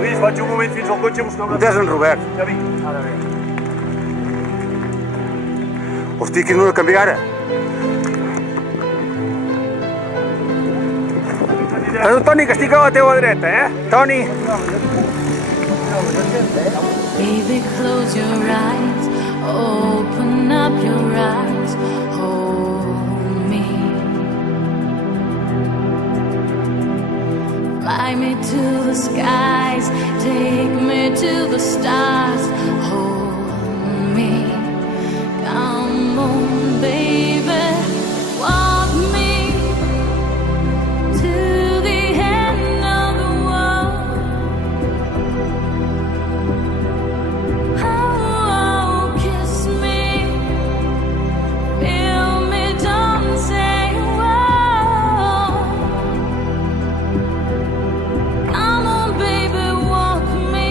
Lluís, vaig un moment fins al cotxe a buscar una... On és en Robert? Ja vinc. Ara bé. Hosti, quin no canviar ara? Toni, que estic a la teva dreta, Toni! Baby, close your eyes, open up your eyes, hold me. Fly me to the skies, take me to the stars, hold me. Come on, baby, walk me to the end of the world. Oh, kiss me, feel me, don't say whoa. Come on, baby, walk me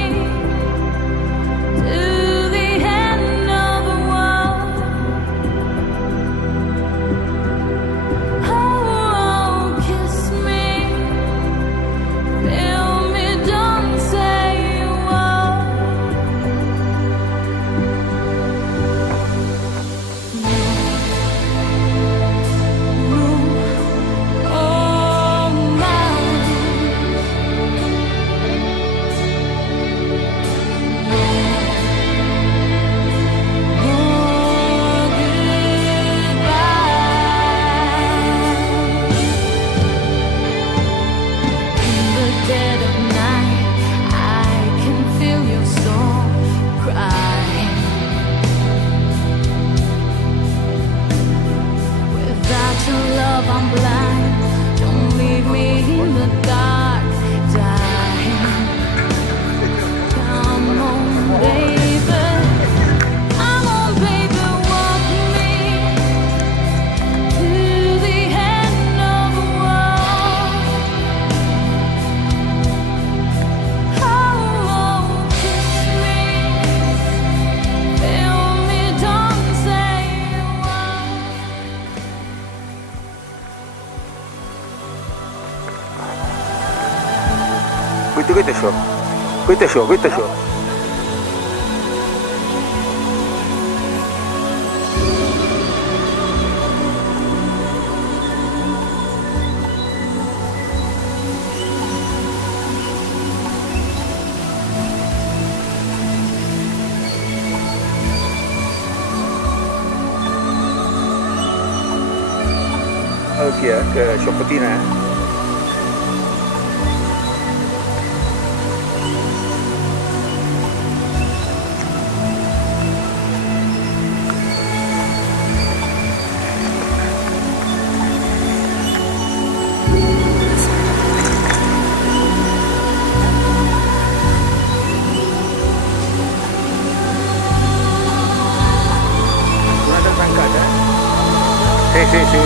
to the end of the world. Oh, kiss me, feel me, don't say whoa. Oh, my. In the dead of night, I can feel your soul crying. Without your love, I'm blind. Don't leave me in the dark, dying. Come on, baby. Come on, baby, walk me to the end of the world. Oh, kiss me, feel me, don't say whoa. Guaita això. Guaita això, guaita això. Aquí, que això patina, Sí.